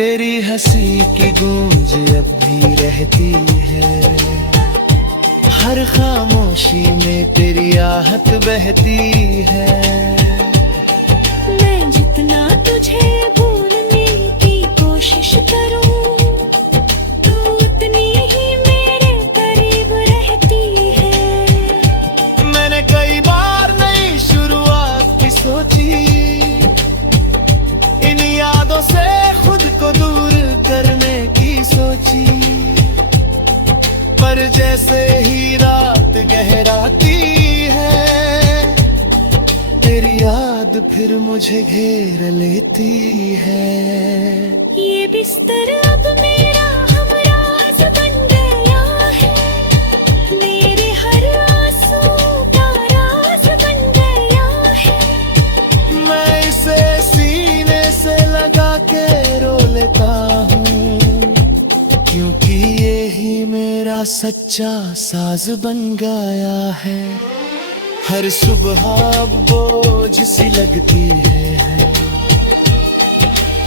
तेरी हंसी की गूंज अब भी रहती है, हर खामोशी में तेरी आहट बहती है। मैं जितना तुझे भूलने की कोशिश करूं, तू उतनी ही मेरे करीब रहती है। मैंने कई बार नई शुरुआत की सोची, इन यादों से खुद को दूर करने की सोची, पर जैसे ही रात गहराती है, तेरी याद फिर मुझे घेर लेती है। ये बिस्तर अब मेरा हमराज बन गया है, मेरे हर आंसू का राज बन गया है। मैं इसे सीने से लगा के रो लेता हूँ, क्योंकि यही मेरा सच्चा साज बन गया है। हर सुबह अब बोझ सी लगती है,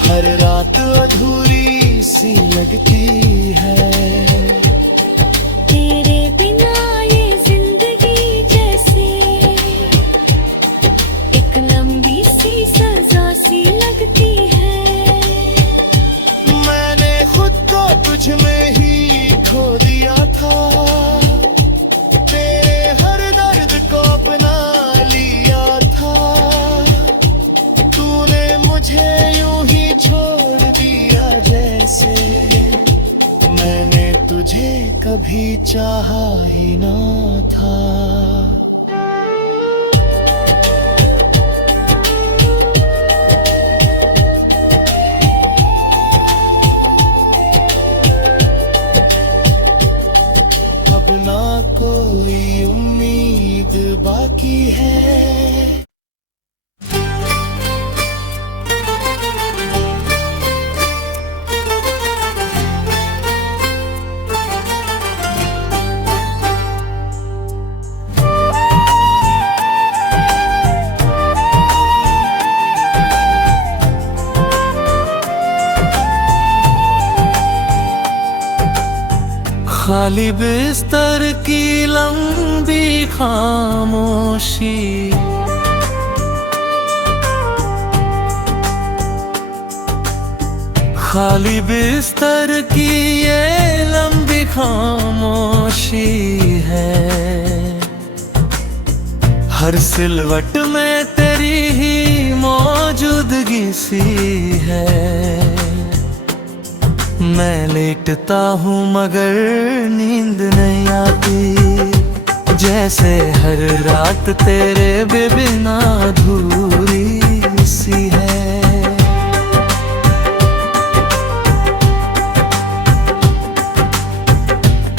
हर रात अधूरी सी लगती है। तेरे बिना ये जिंदगी जैसे एक लंबी सी सजा सी लगती है। मैंने खुद को तुझ में ही खो दिया था, तेरे हर दर्द को अपना लिया था। तूने मुझे यूं ही छोड़ दिया जैसे मैंने तुझे कभी चाहा ही ना था। अब ना कोई उम्मीद बाकी है। खाली बिस्तर की लंबी खामोशी, खाली बिस्तर की ये लंबी खामोशी है। हर सिलवट में तेरी ही मौजूदगी सी है। मैं लेटता हूँ मगर नींद नहीं आती, जैसे हर रात तेरे बिना अधूरी सी है।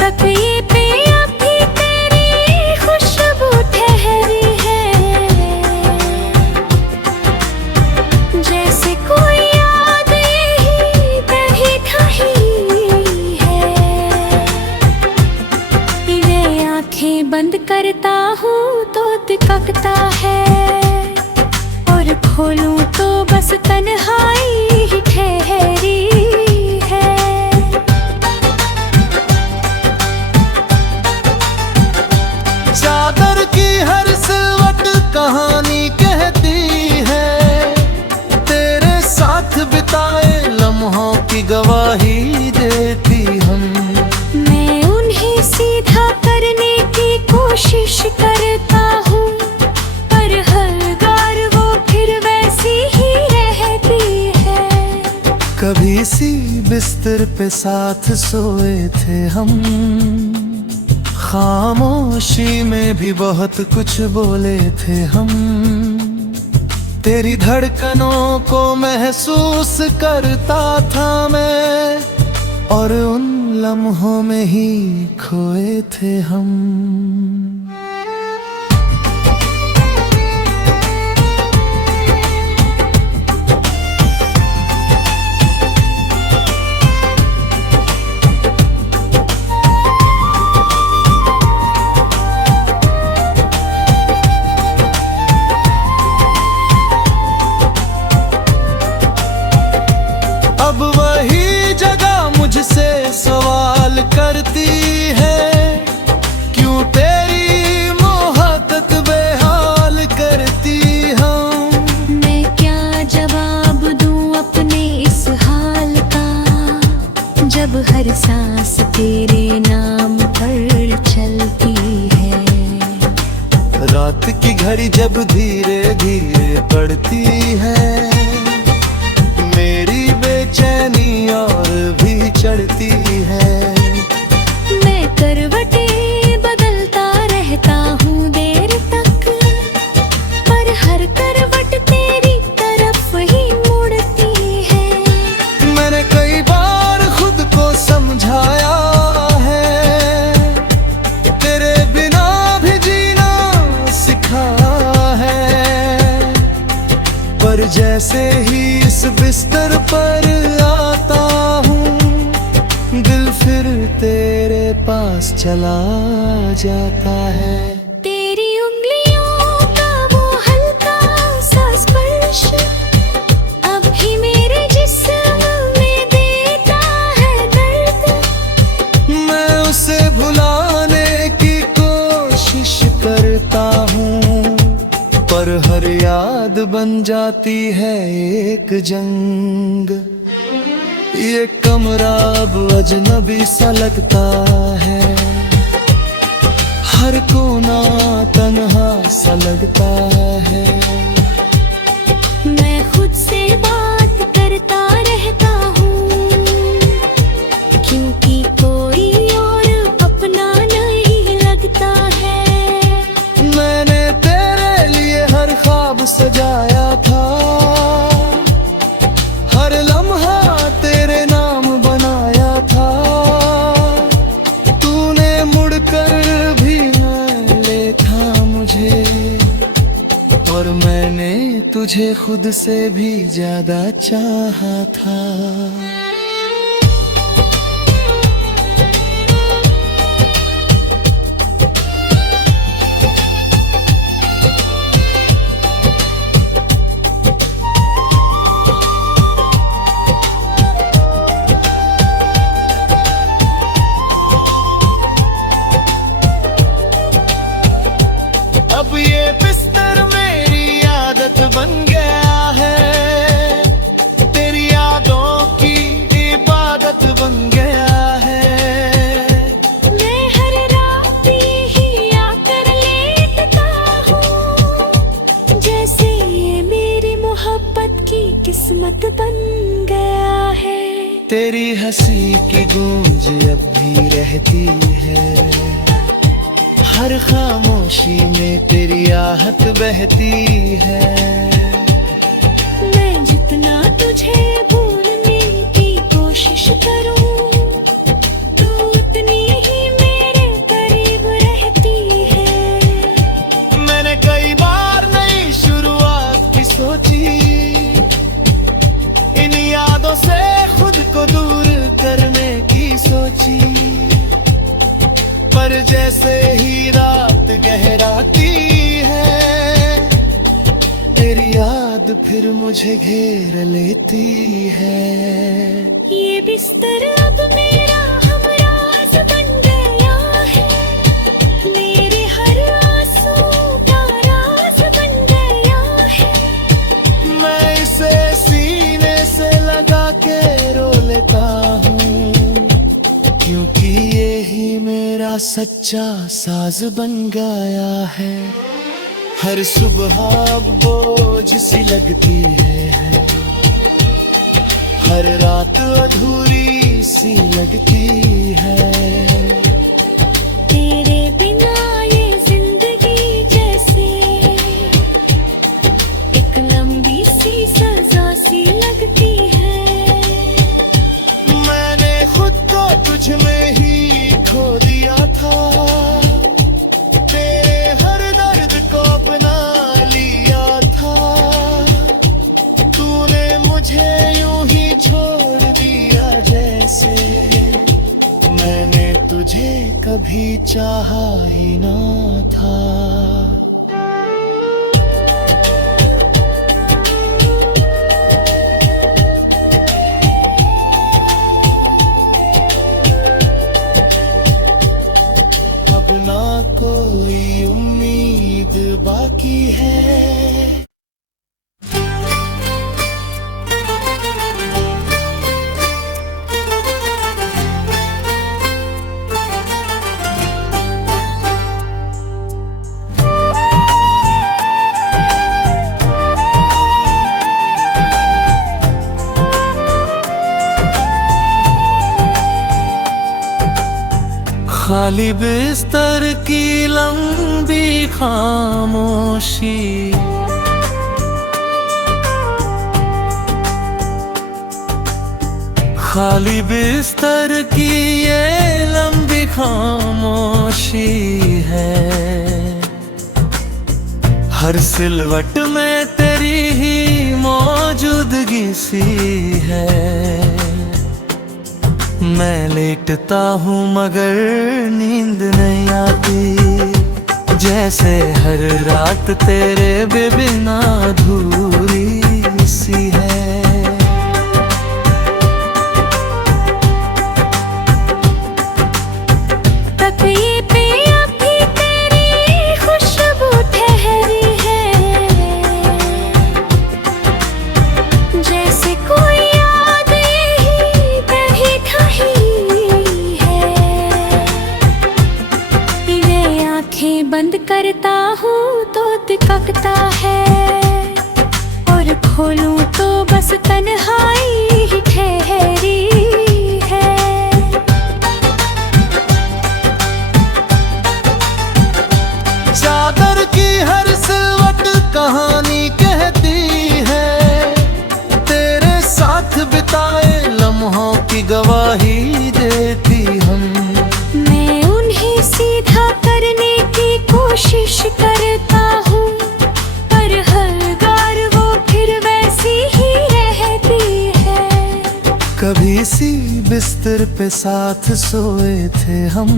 तकिए पे अभी तेरी खुशबू ठहरी है, जैसे कोई याद यही बही ठही है। ये आंखें बंद करता हूँ तो दिखता है, और खोलूं तो बस तन्हाई ही ठहरी है। चादर की हर सिलवट कहानी कहती है, तेरे साथ बिताए लम्हों की गवाही देती हम। मैं उन्हें सीधा करने की कोशिश करता हूँ, पर हर बार वो फिर वैसी ही रहती है। कभी इसी बिस्तर पे साथ सोए थे हम, खामोशी में भी बहुत कुछ बोले थे हम। तेरी धड़कनों को महसूस करता था मैं, और उन लम्हों में ही खोए थे हम। अब वही घड़ी जब धीरे धीरे बढ़ती है, मेरी बेचैनी और भी चढ़ती है। मैं करवटें बदलता रहता हूँ देर तक, पर हर करवट तेरी तरफ ही मुड़ती है। मैंने कई बार खुद को समझाया है, तेरे बिना भी जीना सिखा है, पर जैसे ही इस बिस्तर पर आता हूँ, दिल फिर तेरे पास चला जाता है। तेरी उंगलियों का वो हल्का सा स्पर्श अब भी मेरे जिस्म में देता है दर्द। मैं उसे भुलाने की कोशिश करता हूँ, पर हर याद बन जाती है एक जंग। ये कमरा अब अजनबी सा लगता है, हर कोना तन्हा सा लगता है। मैं खुद से बात करता रहता हूँ, क्योंकि कोई और अपना नहीं लगता है। मैंने तेरे लिए हर ख्वाब सजाया था, हर लम्हा तेरे नाम बनाया था। तूने मुड़कर भी न देखा मुझे, और मैंने तुझे खुद से भी ज्यादा चाहा था। अब ये बिस्तर मेरी आदत बन गया है, तेरी यादों की इबादत बन गया है। मैं हर रात ही आकर लेटता हूँ, जैसे ये मेरी मोहब्बत की किस्मत बन गया है। तेरी हंसी की गूंज अब भी रहती है, हर खामोशी में तेरी आहट बहती है। मैं जितना तुझे भूलने की कोशिश करूं, तू उतनी ही मेरे करीब रहती है। मैंने कई बार नई शुरुआत की सोची, इन यादों से खुद को दूर करने की सोची, पर जैसे ही रात गहराती है, तेरी याद फिर मुझे घेर लेती है। ये बिस्तर अब मेरा हमराज बन गया है, मेरे हर आंसू का राज बन गया है। मैं इसे सीने से लगा के रो लेता हूँ, क्योंकि यही मेरा सच्चा साज बन गया है। हर सुबह अब बोझ सी लगती है, हर रात अधूरी सी लगती है। तेरे बिना ये जिंदगी जैसे एक लंबी सी सजा सी लगती है। मैंने खुद को तुझ में ही खो दिया था, तेरे हर दर्द को अपना लिया था। तूने मुझे यूं ही छोड़ दिया जैसे मैंने तुझे कभी चाहा ही ना था। कोई उम्मीद बाकी है। खाली बिस्तर की लंबी खामोशी, खाली बिस्तर की ये लंबी खामोशी है। हर सिलवट में तेरी ही मौजूदगी सी है। मैं लेटता हूँ मगर नींद नहीं आती, जैसे हर रात तेरे बिना अधूरी सी है। तकिए पे अभी तेरी खुशबू ठहरी है, जैसे कोई याद यही कहीं कहीं है। ये आंखें बंद करता हूँ तो दिखता है, और खोलूं तो बस तन्हाई ही ठहरी है। चादर की हर सिलवट कहानी कहती है, तेरे साथ बिताए लम्हों की गवाही देती हम। मैं उन्हें सीधा करने की कोशिश करता हूँ, पर हर बार वो फिर वैसी ही रहती है। कभी इसी बिस्तर पे साथ सोए थे हम,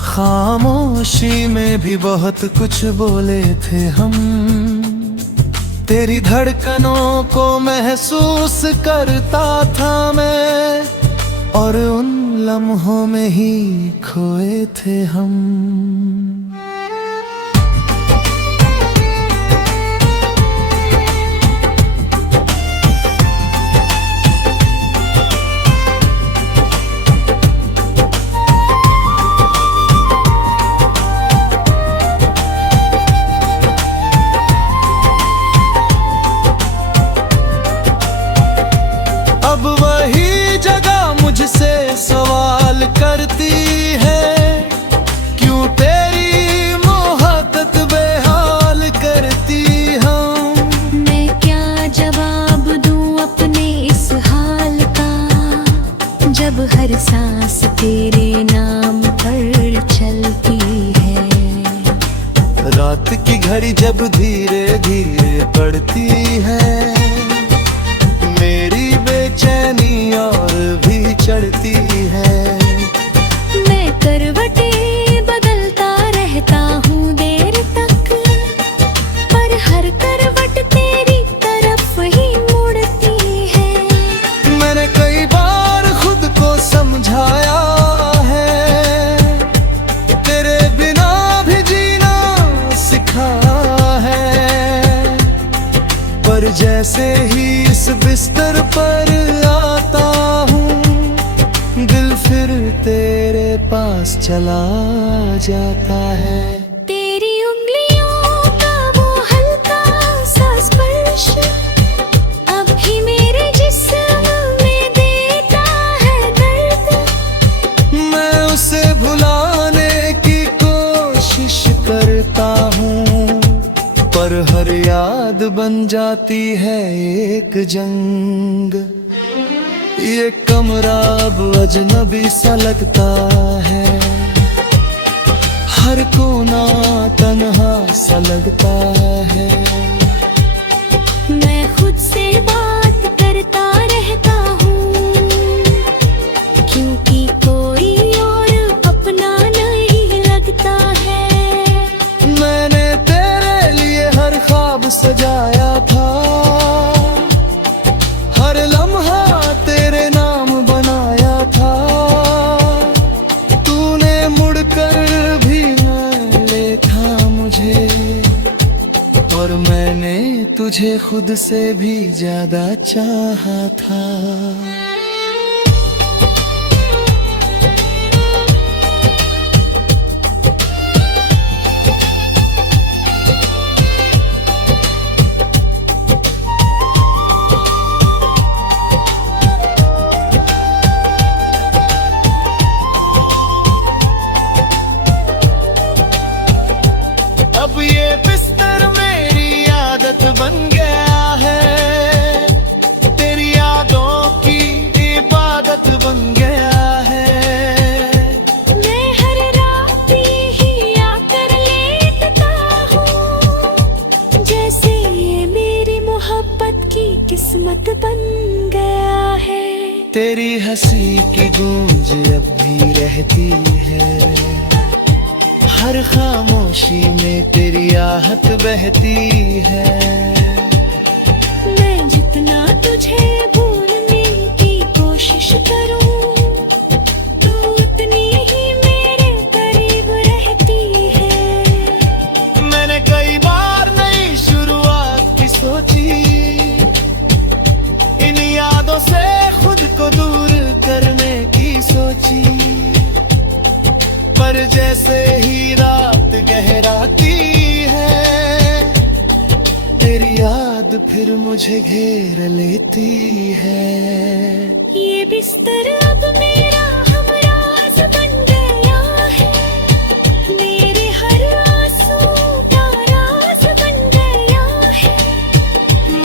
खामोशी में भी बहुत कुछ बोले थे हम। तेरी धड़कनों को महसूस करता था मैं, और उन लम्हों में ही खोए थे हम। अब वही जगह मुझसे सवाल करती है, क्यों तेरी मोहब्बत बेहाल करती हम। मैं क्या जवाब दूं अपने इस हाल का, जब हर सांस तेरे नाम पर चलती है। रात की घड़ी जब धीरे धीरे बढ़ती है, मेरी बेचैनी और भी चढ़ती है। मैं करवटें बदलता रहता हूँ देर तक, पर हर करवट तेरी तरफ ही मुड़ती है। मैंने कई बार खुद को समझाया है, तेरे बिना भी जीना सिखा है, पर जैसे ही इस बिस्तर पर आता हूँ, दिल फिर तेरे पास चला जाता है। तेरी उंगलियों का वो हल्का सा स्पर्श अभी मेरे जिस्म में देता है दर्द। मैं उसे भुलाने की कोशिश करता हूँ, पर हर याद बन जाती है एक जंग। ये कमरा अब अजनबी सा लगता है, हर कोना तन्हा सा लगता है। मैं खुद से बात करता रहता हूँ, क्योंकि कोई और अपना नहीं लगता है। मैंने तेरे लिए हर ख्वाब सजाया था, हर लम्हा तेरे नाम बनाया था। तूने मुड़कर भी न देखा मुझे, और मैंने तुझे खुद से भी ज्यादा चाहा था। तेरी हंसी की गूंज अब भी रहती है, हर खामोशी में तेरी आहट बहती है। मैं जितना तुझे भूलने की कोशिश करूं, तू उतनी ही मेरे करीब रहती है। मैंने कई बार नई शुरुआत की सोची, इन यादों से खुद को दूर करने की सोची, पर जैसे ही रात गहराती है, तेरी याद फिर मुझे घेर लेती है। ये बिस्तर अब मेरा हमराज बन गया है, मेरे हर आंसू का राज बन गया है।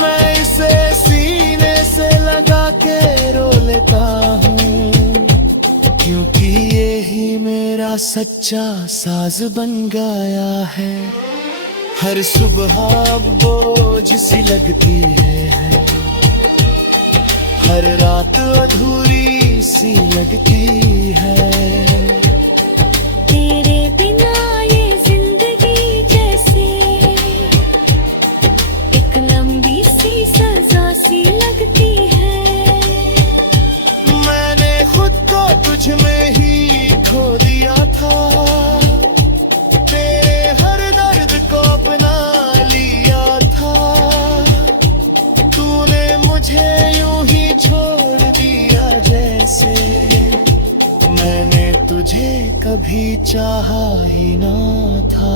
मैं इसे सीने से लगा के रो लेता हूँ, क्योंकि ये ही मेरा सच्चा साज बन गया है। हर सुबह अब बोझ सी लगती है, हर रात अधूरी सी लगती है। तेरे बिना ये जिंदगी जैसे एक लंबी सी सजा सी लगती है। मैंने खुद को तुझ में ही खो दिया था, तेरे हर दर्द को अपना लिया था। तूने मुझे यूं ही छोड़ दिया जैसे मैंने तुझे कभी चाहा ही ना था।